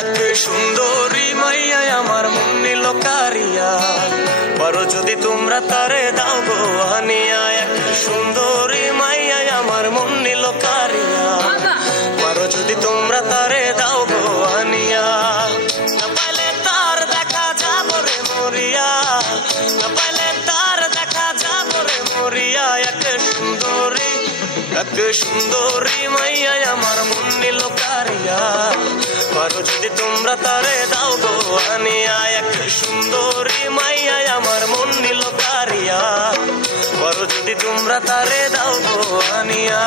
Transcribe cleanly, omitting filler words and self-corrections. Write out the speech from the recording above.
এক সুন্দরী মাইয়া আমার মন নিল কারিয়া, পারো যদি তোমরা তারে দাও গো আনিয়া। এক সুন্দরী মাইয়া আমার মন নিল কারিয়া, পারো যদি তোমরা তারে দাও গো আনিয়া। না পাইলে তার দেখা যাব রে মরিয়া, না পাইলে তার দেখা যাব রে মরিয়া। এক সুন্দরী মাইয়া আমার মন নিল কারিয়া, পারো যদি তোমরা তারে দাও গো আনিয়া। এক সুন্দরী মাইয়া আমার মন নিল কারিয়া, পারো যদি তোমরা তারে দাও গো আনিয়া।